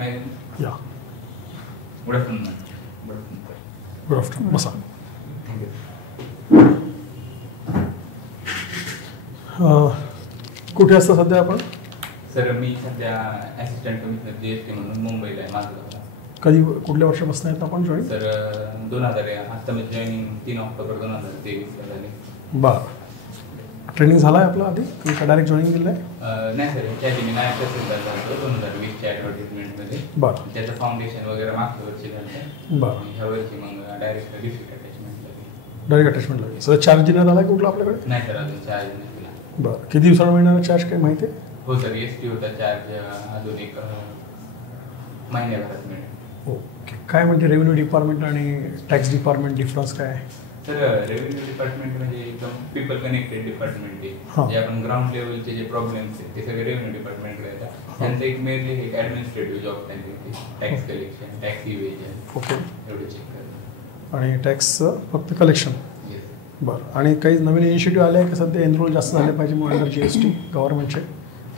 या good afternoon. Good afternoon. बसा. कुठे असता सध्या आपण? सर मी सध्या असिस्टंट कमिशनर GST म्हणून मुंबईला आहे माझं. कधी कुठल्या वर्षापासून आहेत आपण जॉईन? सर 2000 आता मी जॉईनिंग 3 ऑक्टोबर 2023 झाले. बरं. ट्रेनिंग झाला आहे आपला आधी? तुम्ही डायरेक्ट जॉईनिंग दिलं आहे? नाही सर, त्याची मी नाही तहसीलदार झालो 2020च्या ॲडव्हर्टिजमेंटमध्ये. बरं. त्याचं फाउंडेशन वगैरे मागच्या वर्षी झालं. बरं. ह्या वर्षी मग डायरेक्ट डिस्ट्रिक्ट अटॅचमेंट लागली. डायरेक्ट अटॅचमेंट लागली. सर चार्ज देण्यात आला आहे कुठला आपल्याकडे? नाही सर, अजून चार्ज नाही दिला. बरं. किती दिवसाला मिळणार चार्ज काही माहिती आहे? हो सर, ST होता चार्ज अजून एक महिन्याभरात मिळेल. ओके. काय म्हणजे रेव्हेन्यू डिपार्टमेंट आणि टॅक्स डिपार्टमेंट डिफरन्स काय आहे? सर रेव्हेन्यू डिपार्टमेंट म्हणजे एकदम पीपल कनेक्टेड डिपार्टमेंट हां. आहे. जे आपण ग्राउंड लेवलचे जे प्रॉब्लेम्स आहेत ते सगळे रेव्हेन्यू डिपार्टमेंटकडे येतात. त्यांचं एक मेनली एक ॲडमिनिस्ट्रेटिव्ह जॉब त्यांनी tax collection, tax evasion. Okay. एवढे चेक करतात. आणि टॅक्सचं फक्त कलेक्शन. येस. बरं. आणि काही नवीन इनिशिएटिव्ह आले आहे का सध्या? एनरोल जास्त झाले पाहिजे म्हणून अंडर GST गव्हर्नमेंटचे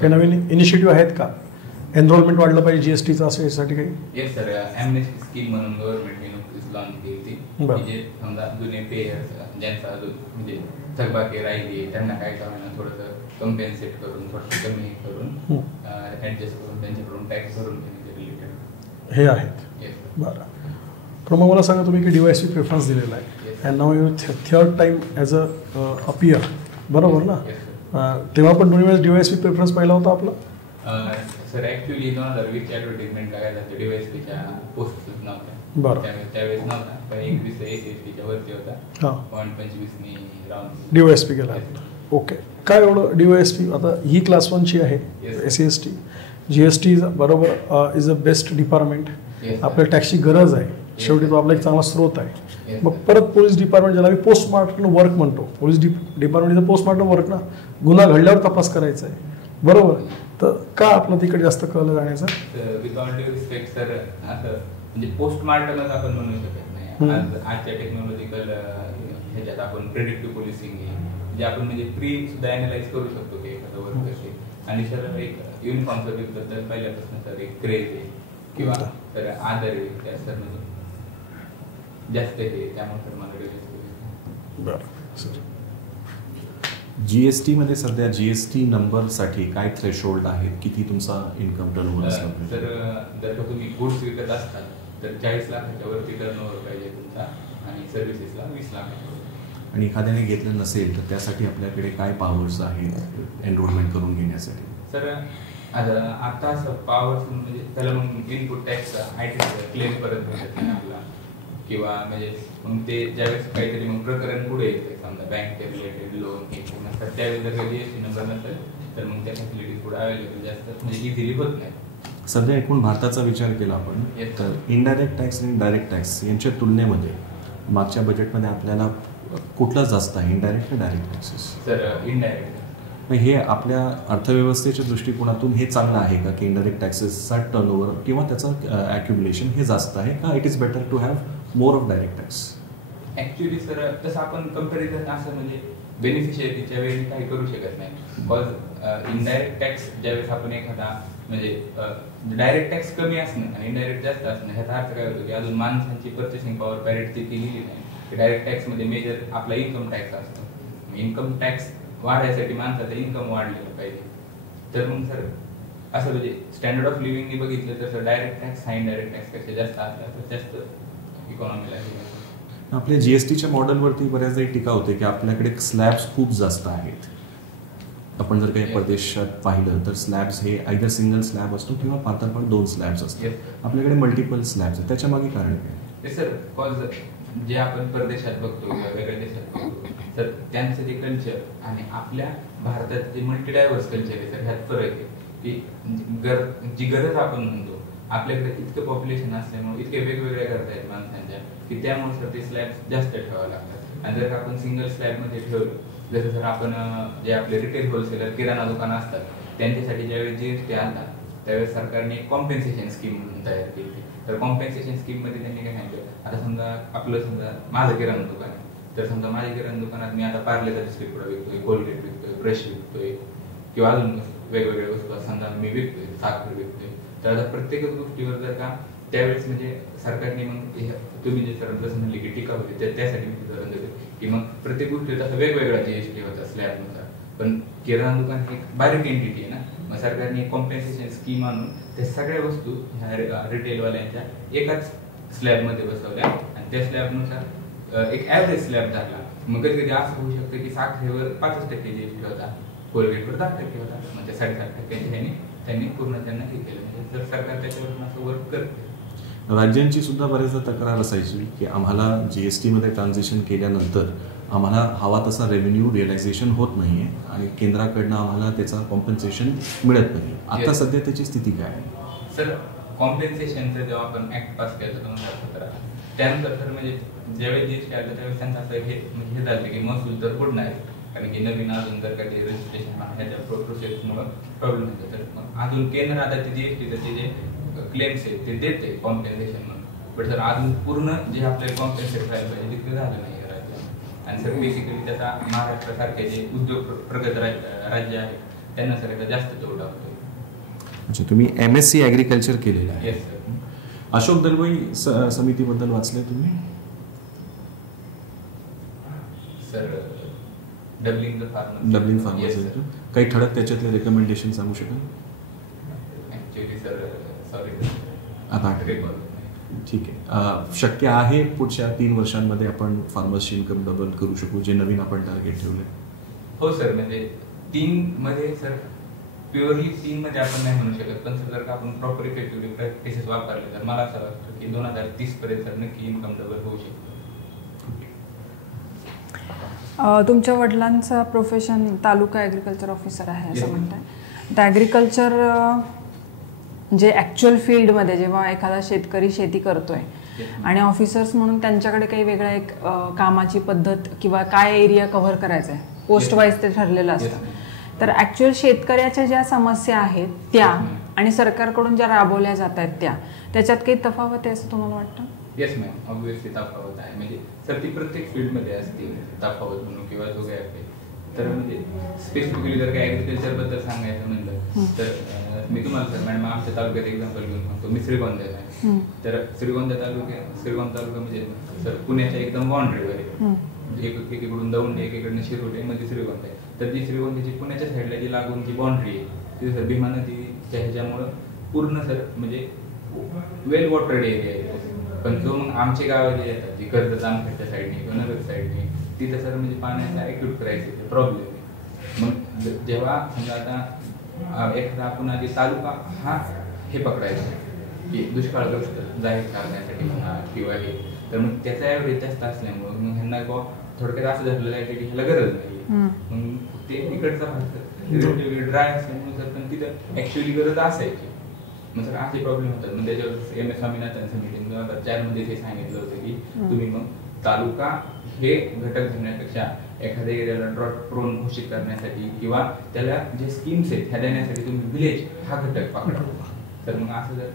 काही नवीन इनिशिएटिव्ह आहेत का? एनरोलमेंट वाढलं पाहिजे GSTचं असं यासाठी काही? येस सर, ॲमनेस्टी स्कीम म्हणून गव्हर्नमेंटने नुकतीच लॉन्च केली होती. जे समजा जुने पेयर्स ज्यांचा अजून म्हणजे थकबाकी राहिली त्यांना काय करायला थोडंसं कम्पेन्सेट करून थोडंसं कमी करून ॲडजस्ट करून त्यांच्याकडून टॅक्स भरून घेण्याचे रिलेटेड हे आहेत. येस. बरं. तर मग मला सांगा तुम्ही की DYSP प्रेफरन्स दिलेला आहे and now you third time as a appear, बरोबर ना? तेव्हा पण दोन्ही वेळेस DYSP प्रेफरन्स पहिला होता आपला? सर ॲक्च्युली 2020च्या ॲडव्हर्टिजमेंट लागायला तर DYSPच्या पोस्टच नव्हत्या. बरं. त्यावेळेस नव्हता, पण 21 SSTच्या वरती होता. हां. 0.25 राऊंड DYSP केला. ओके. काय एवढं DYSP आता ही क्लास 1ची आहे SCST. GST बरोबर इज अ बेस्ट डिपार्टमेंट. आपल्या टॅक्सची गरज आहे, शेवटी तो आपला एक चांगला स्रोत आहे. मग परत पोलीस डिपार्टमेंट ज्याला मी पोस्टमार्टम वर्क म्हणतो, पोलीस डिपार्टमेंटचं पोस्टमार्टम वर्क ना, गुन्हा घडल्यावर तपास करायचा आहे, बरोबर? तर का आपलं तिकडे जास्त कळलं जाण्याचं? With all due respect sir, असं म्हणजे पोस्टमार्टमच आपण म्हणू शकत नाही. आजच्या टेक्नॉलॉजिकल ह्याच्यात आपण प्रेडिक्टिव्ह पोलिसिंग जे आपण म्हणजे प्री सुद्धा अॅनालाइज करू शकतो की एखादं वर्क कसे. आणि सर एक युनिफॉर्म सर्व्हिसबद्दल पहिल्यापासून सर एक क्रेज आहे किंवा तर आदर आहे त्या सर म्हणजे जास्त आहे, त्यामुळे सर मला बरं. सर GST मध्ये सध्या GST नंबरसाठी काय थ्रेशोल्ड आहे? किती तुमचा इन्कम टर्नओव्हर असला पाहिजे? तर जर का तुम्ही गुड्स विकत असतात तर 40 लाखाच्या वरती टर्नओव्हर पाहिजे तुमचा आणि सर्व्हिसेसला 20 लाखाच्या वरती. आणि एखाद्याने घेतलं नसेल तर त्यासाठी आपल्याकडे काय पॉवर्स आहेत एनरोलमेंट करून घेण्यासाठी? सर आता असं पॉवर्स म्हणजे त्याला मग इनपुट टॅक्स IT क्लेम परत भेटत नाही आपला, किंवा म्हणजे मग ते ज्यावेळेस काहीतरी मग प्रकरण पुढे येते समजा बँकच्या रिलेटेड लोन हे नसतात, त्यावेळेस जर का GST नंबर नसेल तर मग त्या फॅसिलिटीज पुढे अवेलेबल जास्त म्हणजे इझिली होत नाही. सध्या एकूण भारताचा विचार केला आपण तर इनडायरेक्ट टॅक्स आणि डायरेक्ट टॅक्स यांच्या तुलनेमध्ये मागच्या बजेटमध्ये आपल्याला कुठला जास्त आहे, इनडायरेक्ट का डायरेक्ट टॅक्सेस? Sir indirect. हे आपल्या अर्थव्यवस्थेच्या दृष्टिकोनातून हे चांगलं आहे का की इनडायरेक्ट टॅक्सेसचा टर्नओव्हर किंवा त्याचं ॲक्युमुलेशन हे जास्त आहे का it is better to have more of direct tax? Actually sir तसं आपण कम्पॅरिझन असं म्हणजे बेनिफिशियरीच्या वेळी काही करू शकत नाही. बिकॉज इनडायरेक्ट टॅक्स ज्यावेळेस आपण एखादा म्हणजे डायरेक्ट टॅक्स कमी असणं आणि इनडायरेक्ट जास्त असणं ह्याचा अर्थ काय होतो की अजून माणसांची पर्चेसिंग पॉवर पॅरिटी केलेली नाही. डायरेक्ट टॅक्समध्ये मेजर आपला इन्कम टॅक्स असतो. इन्कम टॅक्स वाढायसाठी माणसाचं इन्कम वाढलेलं पाहिजे. तर मग सर असं म्हणजे स्टँडर्ड ऑफ लिव्हिंगनी बघितलं तर सर डायरेक्ट टॅक्स हा इनडायरेक्ट टॅक्सपेक्षा जास्त असला तर जास्त इकॉनॉमीला. आपल्या GSTच्या मॉडेलवरती बऱ्याचदा टीका होते की आपल्याकडे स्लॅब्स खूप जास्त आहेत. आपण जर काही परदेशात पाहिलं तर स्लॅब्स हे आयदर सिंगल स्लॅब असतो किंवा पातळपण 2 स्लॅब्स असतात. आपल्याकडे मल्टिपल स्लॅब्स आहेत, त्याच्या मागे कारण काय? सर कॉज जे आपण परदेशात बघतो किंवा वेगळ्या देशात बघतो तर त्यांचं जे कल्चर आणि आपल्या भारतात जे मल्टी डायव्हर्स कल्चर आहे सर, ह्यात फरक आहे की जी गरज आपण म्हणतो आपल्याकडे इतकं पॉप्युलेशन असल्यामुळे इतके वेगवेगळ्या गरजा आहेत माणसांच्या की त्यामुळे सर ते स्लॅब्स जास्त ठेवावे लागतात. आणि जर का आपण सिंगल स्लॅबमध्ये ठेवलं, जसं सर आपण जे आपले रिटेल होलसेलर किराणा दुकानं असतात त्यांच्यासाठी ज्यावेळेस GST आला त्यावेळेस सरकारने एक कॉम्पेन्सेशन स्कीम म्हणून तयार केली. तर कॉम्पेन्सेशन स्कीममध्ये त्यांनी काय सांगितलं, आता समजा आपलं समजा माझं किराणा दुकान आहे तर समजा माझ्या किराणा दुकानात मी आता पार्लेचा बिस्किट पुडा विकतोय, कोलगेट विकतोय, ब्रश विकतोय किंवा अजून वेगवेगळ्या वस्तू समजा मी विकतोय, साखर विकतोय, तर आता प्रत्येकच गोष्टीवर जर का त्यावेळेस म्हणजे सरकारने मग तुम्ही जे सर जसं म्हणले की टीका होते त्यासाठी मी उदाहरण देतो की मग प्रत्येक गोष्टीवर तसा वेगवेगळा जीएसटी होता स्लॅबनुसार. पण किराणा दुकान ही एक बारीक एंटिटी आहे ना, मग सरकारने कॉम्पेन्सेशन स्कीम आणून त्या सगळ्या वस्तू ह्या रिटेलवाल्यांच्या एकाच स्लॅबमध्ये बसवल्या आणि त्या स्लॅबनुसार एक ऍव्हरेज स्लॅब झाला. मग कधी कधी असं होऊ शकतं की साखरेवर 5% जीएसटी होता, कोलगेटवर 10% होता, म्हणजे 7.5% त्यांनी पूर्ण त्यांना हे केलं. म्हणजे तर सरकार त्याच्यावर असं वर्क करते. राज्यांची सुद्धा बरेचदा तक्रार असायची की आम्हाला जीएसटी मध्ये ट्रान्झिशन केल्यानंतर आम्हाला हवा तसा रेव्हेन्यू रिअलायझेशन होत नाहीये आणि केंद्राकडनं आम्हाला त्याचा कॉम्पन्सेशन मिळत नाही. आता सध्या त्याची स्थिती काय आहे? सर कॉम्पेन्सेशनचं जेव्हा आपण ऍक्ट पास केलं 2017 त्यानंतर सर म्हणजे ज्यावेळी जीएसटी आलं त्यावेळेस त्यांचं असं हे झालं की महसूल तर बुडणार आहे, कारण की नवीन अजून जर काही रजिस्ट्रेशन ह्याच्या प्रोसेसमुळे प्रॉब्लेम होतो. तर मग अजून केंद्र आता ते जीएसटीचे जे क्लेम्स आहेत ते देते कॉम्पेन्सेशन म्हणून, बट सर अजून पूर्ण जे आपल्याला कॉम्पेन्सेट व्हायला पाहिजे तितकं झालं नाही राज्यात. आणि सर बेसिकली त्याचा महाराष्ट्रासारखे जे उद्योग प्रगत राज्य आहे त्यांना सर याचा जास्त तोटा होतो. अच्छा, तुम्ही MSc ॲग्रिकल्चर केलेलं आहे. Yes sir. अशोक दलवाई समितीबद्दल वाचलंय तुम्ही? सर डबलिंग फार्मर्स काही ठळक त्याच्यातले रेकमेंडेशन सांगू शकाल? ऍक्च्युअली सर सॉरी आता ठीक आहे. शक्य आहे पुढच्या 3 वर्षांमध्ये आपण फार्मर्सची इन्कम डबल करू शकू, जे नवीन आपण टार्गेट ठेवले? हो सर, म्हणजे 3 मध्ये सर प्युअरली 3 मध्ये आपण नाही म्हणू शकत, पण सर जर का आपण प्रॉपर इफेक्टिव्हली प्रॅक्टिसेस वापरले तर मला असं वाटतं की 2030 पर्यंत सर नक्की इन्कम डबल होऊ शकतो. तुमच्या वडिलांचं प्रोफेशन तालुका ॲग्रिकल्चर ऑफिसर आहे असं म्हणताय. तर ॲग्रिकल्चर जे ॲक्च्युअल फील्डमध्ये जेव्हा एखादा शेतकरी शेती करतोय आणि ऑफिसर्स म्हणून त्यांच्याकडे काही वेगळा एक कामाची पद्धत किंवा काय एरिया कव्हर करायचा आहे पोस्ट वाईज ते ठरलेलं असतं. तर ॲक्च्युअल शेतकऱ्याच्या ज्या समस्या आहेत त्या आणि सरकारकडून ज्या राबवल्या जात आहेत त्याच्यात काही तफावत आहे असं तुम्हाला वाटतं? येस मॅम, ऑब्व्हियसली तफावत आहे. म्हणजे सर ती प्रत्येक फील्डमध्ये असते तफावत म्हणून किंवा जो काय आहे. तर म्हणजे स्पेसिफिकली जर काय ॲग्रिकल्चर बद्दल सांगायचं म्हणलं तर मी तुम्हाला सर मॅडम आमच्या तालुक्यात एक्झाम्पल घेऊन सांगतो. मी श्रीगोंद्यात आहे. तर श्रीगोंदा तालुका म्हणजे सर पुण्याच्या एकदम बाउंड्रीवर आहे. एकीकडून दौंड एकीकडनं शिरोली मध्ये श्रीगोंदा आहे. तर जी श्रीगोंद्याची पुण्याच्या साईडला जी लागूनची बाउंड्री आहे ती सर भीमा नदीच्या ह्याच्यामुळं पूर्ण सर म्हणजे वेल वॉटर्ड एरिया आहे. पण जो मग आमचे गाव जे येतात जी कर्जत जामखेडच्या साईडने किंवा नगर साईडने तिथं सर म्हणजे पाण्याचा ॲक्यूट क्रायसिस प्रॉब्लेम आहे. मग जेव्हा समजा आता एखादा आपण आधी तालुका हा हे पकडायचं की दुष्काळग्रस्त जाहीर करण्यासाठी म्हणा किंवा हे, तर मग त्याचा ॲव्हरेज जास्त असल्यामुळं मग ह्यांना थोडक्यात असं झालेलं आहे की ह्याला गरज नाही. मग ते तिकडचा भाग ड्राय असल्यामुळे सर पण तिथं ॲक्च्युअली गरज असायची. मग सर असे प्रॉब्लेम होतात. मग त्याच्यावर MS स्वामीनाथन समितीने 2004 मध्ये हे सांगितलं होतं की तुम्ही मग तालुका हे घटक धरण्यापेक्षा एखाद्या एरियाला ड्रॉट प्रोन घोषित करण्यासाठी किंवा त्याला जे स्कीम्स आहेत ह्या देण्यासाठी तुम्ही विलेज हा घटक पकडा. तर मग असं जर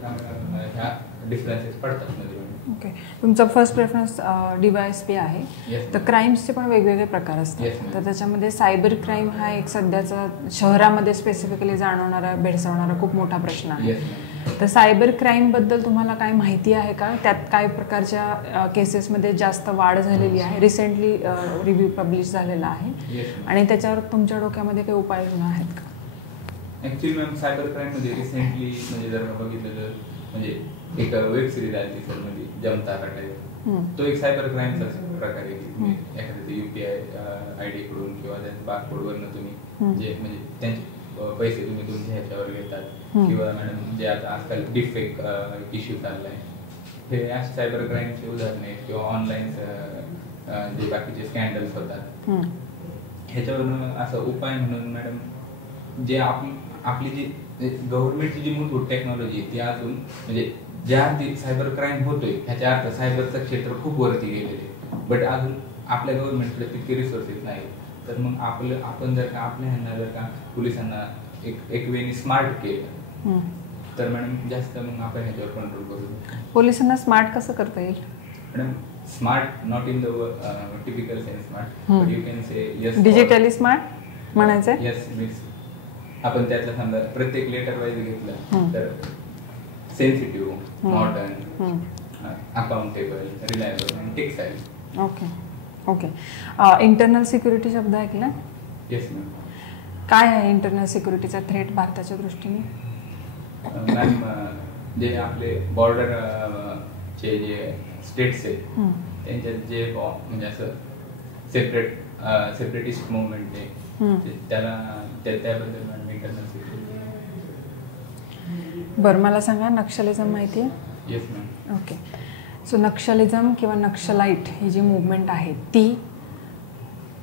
ह्या डिफरन्सेस पडतात मध्ये. ओके, तुमचा फर्स्ट प्रेफरन्स DYSP आहे. तर क्राईम्सचे पण वेगवेगळे प्रकार असतात. तर त्याच्यामध्ये सायबर क्राईम हा एक सध्याचा शहरामध्ये स्पेसिफिकली जाणवणारा भेडसावणारा खूप मोठा प्रश्न आहे. तर सायबर क्राईम बद्दल तुम्हाला काय माहिती आहे का? त्यात काय प्रकारच्या केसेसमध्ये जास्त वाढ झालेली आहे? रिसेंटली रिव्ह्यू पब्लिश झालेला आहे आणि त्याच्यावर तुमच्या डोक्यामध्ये काही उपाययोजना आहेत का? ऍक्च्युअली मॅम सायबर क्राईम मध्ये रिसेंटली म्हणजे जर बघितलेलं म्हणजे एक वेब सिरीज आली सर म्हणजे जमता टाईप, तो एक सायबर क्राईमचा प्रकार आहे. तुम्ही एखाद्या UPI ID कडून किंवा बारकोड वरनं तुम्ही जे म्हणजे त्यांचे पैसे तुम्ही तुमच्या ह्याच्यावर घेतात किंवा मॅडम जे आता आजकाल डिफेक इश्यू चाललाय हे असे सायबर क्राईमचे उदाहरण आहेत. किंवा ऑनलाईन जे बाकीचे स्कॅन्डल्स होतात ह्याच्यावरून असं उपाय म्हणून मॅडम जे आपली जी गव्हर्नमेंटची जी मूलभूत टेक्नॉलॉजी आहे ती अजून म्हणजे ज्या अर्थी सायबर क्राईम होतोय ह्याच्या अर्थ सायबरचं क्षेत्र खूप वरती गेलेले आहे. बट अजून आपल्या गव्हर्नमेंटकडे तितके रिसोर्सेस नाही. तर मग आपण जर का आपल्या ह्यांना जर का पोलिसांना एक वेनी स्मार्ट केलं तर मॅडम जास्त मग आपण ह्याच्यावर कंट्रोल करू. पोलिसांना स्मार्ट कसं करता येईल? Madam smart not in the typical sense smart, but you can say yes digitally smart म्हणायचं. यस मीन्स आपण त्यातला समजा प्रत्येक लेटर वाईज घेतलं तर सेन्सिटिव्ह, मॉडर्न, अकाउंटेबल, रिलायबल आणि टेक्साईल. Okay okay. इंटरनल सिक्युरिटी शब्द ऐकला? Yes ma'am. काय आहे इंटरनल सिक्युरिटीचा थ्रेट भारताच्या दृष्टीने? मॅम जे आपले बॉर्डर चे जे स्टेट्स आहेत त्यांच्यात जे म्हणजे असं सेपरेटिस्ट मुवमेंट आहे त्याला त्याबद्दल मॅडम इंटरनल सिक्युरिटी. बरं, मला सांगा नक्षलिझम माहिती आहे? Yes ma'am. ओके. सो नक्षलिझम किंवा नक्षलाईट ही जी मुवमेंट आहे ती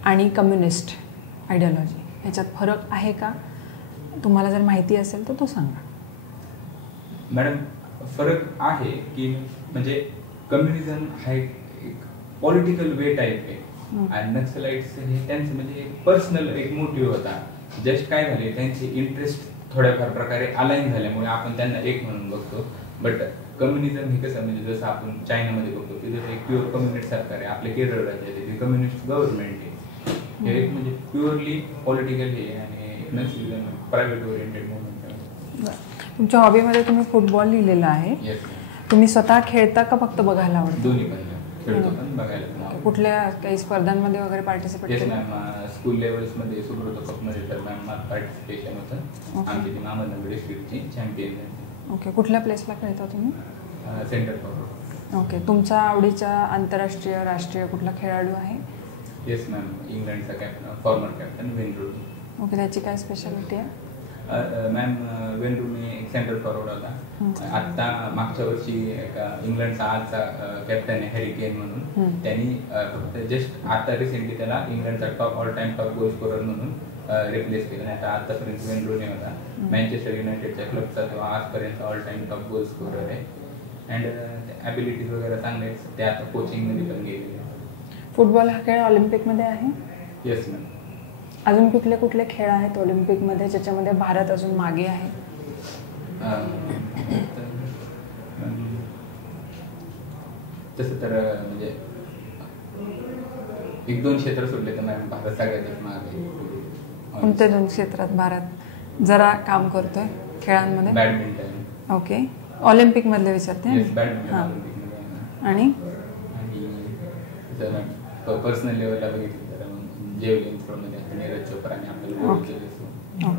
आणि कम्युनिस्ट आयडियोलॉजी ह्याच्यात फरक आहे का? तुम्हाला जर माहिती असेल तर तो सांगा. मॅडम फरक आहे की म्हणजे कम्युनिझम हा एक पॉलिटिकल वे टाईप आहे आणि नक्सलाइट्स हे त्यांचं म्हणजे पर्सनल एक मोटिव्ह होता. जस्ट काय झाले त्यांचे इंटरेस्ट थोड्याफार प्रकारे अलाइन झाल्यामुळे आपण त्यांना एक म्हणून बघतो. बट कम्युनिझम हे कसं म्हणजे जसं आपण चायनामध्ये बघतो की जसं एक प्युअर कम्युनिस्ट सरकार आहे. आपले केरळ राज्यात ते कम्युनिस्ट गव्हर्नमेंट आहे. हे एक म्हणजे प्युअरली पॉलिटिकल हे आणि नक्सलिझम प्रायव्हेट ओरिएंटेड मुवमेंट. तुमच्या हॉबीमध्ये तुम्ही फुटबॉल लिहिलेला आहे. येस. तुम्ही स्वतः खेळता का फक्त बघायला आवडतं? दोन्ही पण खेळतो पण बघायला पण आवडतं. कुठल्या काही स्पर्धांमध्ये वगैरे पार्टिसिपेट येस केलं? मॅम. स्कूल लेवल्समध्ये सुब्रतो कपमध्ये तर मॅम पार्टिसिपेशन होतं. आमची टीम अहमदनगर डिस्ट्रिक्टची चॅम्पियन झाली. ओके. कुठल्या प्लेसला खेळता तुम्ही? Centre forward. ओके. तुमचा आवडीचा आंतरराष्ट्रीय राष्ट्रीय कुठला खेळाडू आहे? Yes ma'am. इंग्लंडचा captain former captain Wayne Rooney. Okay. त्याची काय स्पेशालिटी आहे? मॅम वेन रूनी एक सेंटर फॉरवर्ड होता. आत्ता मागच्या वर्षी एक इंग्लंडचा आजचा कॅप्टन आहे हॅरी केन म्हणून. त्यांनी फक्त जस्ट आता रिसेंटली त्याला इंग्लंडचा all time top goal scorer म्हणून रिप्लेस केलं. नाही तर आतापर्यंत वेन रूनी होता. मँचेस्टर युनायटेडच्या क्लबचा तो आजपर्यंत all time top goal scorer आहे. अँड ॲबिलिटीज वगैरे चांगले आहेत. ते आता कोचिंगमध्ये पण गेलेले. फुटबॉल हा खेळ ऑलिम्पिकमध्ये आहे? Yes ma'am. अजून कुठले कुठले खेळ आहेत ऑलिम्पिकमध्ये ज्याच्यामध्ये भारत अजून मागे आहे? तसं तर म्हणजे एक दोन क्षेत्र सोडले तर मॅम भारत सगळ्यात मागे. कोणत्या दोन क्षेत्रात भारत जरा काम करतोय खेळांमध्ये? बॅडमिंटन. ओके. ऑलिम्पिक मधले विचारते. येस बॅडमिंटन ऑलिम्पिकमध्ये आहे. आणि पर्सनल लेवलला बघितलं तर जेवलिन थ्रोमध्ये नीरज चोप्रा आणि आपल्याला.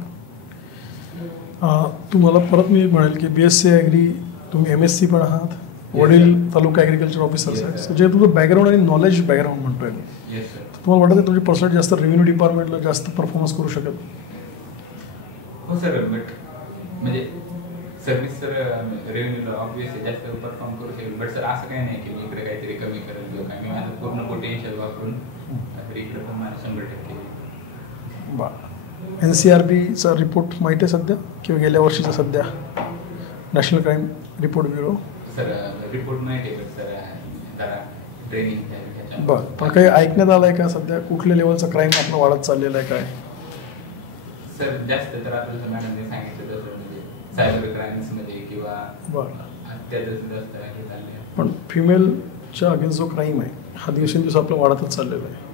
तुम्हाला परत मी म्हणेल की BSc ॲग्री तुम्ही MSc पण आहात. वडील तालुका ॲग्रिकल्चर ऑफिसर्स आहेत. सो जे तुझं बॅकग्राऊंड आणि नॉलेज बॅकग्राऊंड म्हणतोय येस सर. तुम्हाला वाटतं तुमची पर्सेंट जास्त रेव्हेन्यू डिपार्टमेंटला जास्त परफॉर्मन्स करू शकत? हो सर. बट म्हणजे सर्व्हिस सर रेव्हेन्यूला ऑब्विसली जास्त परफॉर्म करू शकेल. बट सर असं काही नाही की मी इकडे काहीतरी कमी करेल किंवा काय. मी माझं पूर्ण पोटेन्शियल वापरून इकडे पण मला 100%. बरं. NCRBचा रिपोर्ट माहिती आहे सध्या किंवा गेल्या वर्षीचा सध्या national crime report bureau? Sir report नाही केलं सर. जरा ट्रेनिंग. बरं. पण काही ऐकण्यात आलं आहे का सध्या कुठल्या लेवलचा क्राईम आपला वाढत चाललेला आहे काय? सर जास्त तर आपल्याला मॅडमने सांगितलं तसं म्हणजे सायबर क्राईम्समध्ये किंवा अत्याधिक जास्त हे चालले. पण फिमेलच्या अगेन्स्ट जो क्राईम आहे हा दिवसेंदिवस आपला वाढतच चाललेला आहे.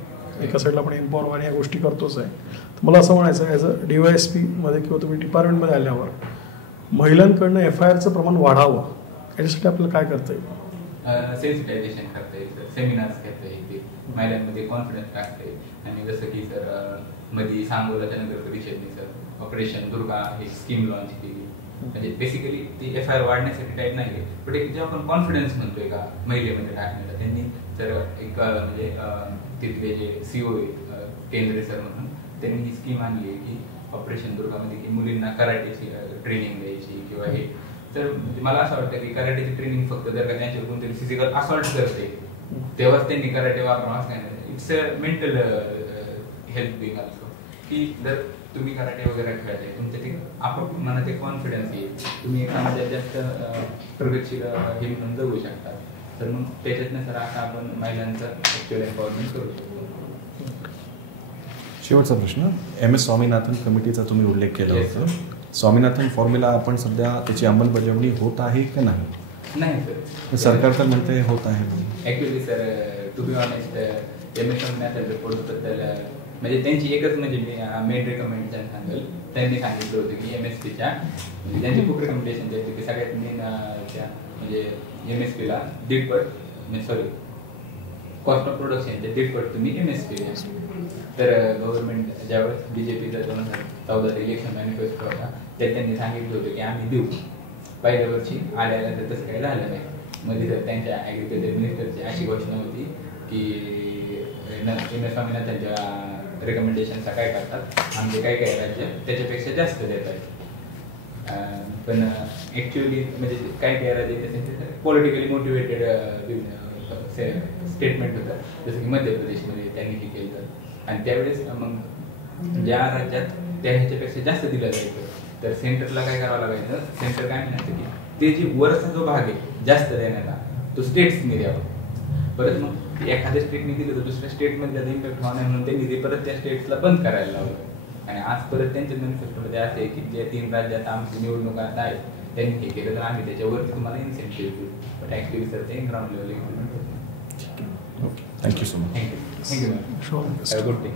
एका साईडला आपण एम्पॉवर आणि या गोष्टी करतोच आहे. तर मला असं म्हणायचं ॲज अ DYSP मध्ये किंवा तुम्ही डिपार्टमेंटमध्ये आल्यावर महिलांकडनं FIRचं प्रमाण वाढावं याच्यासाठी आपल्याला काय करता येईल? सेन्सिटायझेशन करता येईल सर. सेमिनार्स घेता येईल. माहिलांमध्ये कॉन्फिडन्स टाकता येईल. आणि जसं की सर मध्ये सांगोलाच्या नगर परिषदेने सर ऑपरेशन दुर्गा ही स्कीम लॉन्च केली. म्हणजे बेसिकली ती FIR वाढण्यासाठी टाईप नाही आहे. बट एक जे आपण कॉन्फिडन्स म्हणतोय का महिलेमध्ये टाकण्याचा त्यांनी तर एक म्हणजे तिथले जे CEO केंद्रे सर म्हणून त्यांनी ही स्कीम आणली आहे की ऑपरेशन दुर्गामध्ये की मुलींना कराटेची ट्रेनिंग द्यायची किंवा हे. तर म्हणजे मला असं वाटतं की कराटेची ट्रेनिंग फक्त जर का त्यांच्यावर कोणतरी फिजिकल असॉल्ट करते तेव्हाच त्यांनी कराटे वापरावं असं काय नाही. It's a mental health being also की जर तुम्ही कराटे वगैरे खेळताय तुमच्या ते आपोआप मनात एक कॉन्फिडन्स येईल. तुम्ही एखाद्या जास्त प्रगतशील हे म्हणून जगू शकता. तर मग त्याच्यातनं सर असं आपण महिलांचं ॲक्च्युअल एम्पॉवरमेंट करू शकतो. शेवटचा प्रश्न. MS स्वामीनाथन कमिटीचा तुम्ही उल्लेख केला होता. स्वामीनाथन फॉर्म्युला आपण सध्या त्याची अंमलबजावणी होत आहे की नाही? नाही सर. सरकार तर म्हणते होत आहे. Actually sir to be honest MS Swaminathan रिपोर्टबद्दल म्हणजे त्यांची एकच म्हणजे मी मेन रेकमेंडेशन सांगेल. त्यांनी सांगितलं होतं की MSPच्या म्हणजे त्यांची खूप रेकमेंडेशन द्यायची की सगळ्यात मेन त्या म्हणजे MSPला 1.5% सॉरी कॉस्ट ऑफ प्रोडक्शनच्या 1.5% तुम्ही MSP द्या. तर गव्हर्नमेंट ज्यावेळेस BJPचा 2014 इलेक्शन मॅनिफेस्टो होता त्यात त्यांनी सांगितलं होतं की आम्ही देऊ. पहिल्या वर्षी आल्याला तर तसं काही झालं नाही. मध्ये तर त्यांच्या ॲग्रिकल्चर मिनिस्टरची अशी घोषणा होती की MS स्वामीनाथनच्या रेकमेंडेशनचा काय करतात आमचे काही काही राज्य त्याच्यापेक्षा जास्त देत आहेत. पण ॲक्च्युअली म्हणजे काही काही राज्य पॉलिटिकली मोटिवेटेड स्टेटमेंट होतं. जसं की मध्य प्रदेशमध्ये त्यांनी हे केलं आणि त्यावेळेस मग ज्या राज्यात त्या ह्याच्यापेक्षा जास्त दिलं जायचं तर सेंटरला काय करावं लागायचं. सेंटर काय म्हणायचं की ते जी वरचा जो भाग आहे जास्त देण्याचा तो स्टेट्सने द्यावा. परत मग एखाद्या स्टेटने दिलं तर दुसऱ्या स्टेटमध्ये त्याचा इम्पॅक्ट होणार नाही म्हणून त्यांनी ते परत त्या स्टेट्सला बंद करायला लावलं. आणि आज परत त्यांच्या मॅनिफेस्टोमध्ये असे आहे की जे 3 राज्यात आमची निवडणूक आता आहे त्यांनी हे केलं तर आम्ही त्याच्यावरती तुम्हाला इन्सेंटिव्ह देऊ. बट ॲक्च्युअली सर ते ग्राउंड लेवल इम्प्लिमेंट होत नाही. Thank you so much. Thank you ma'am. Good day.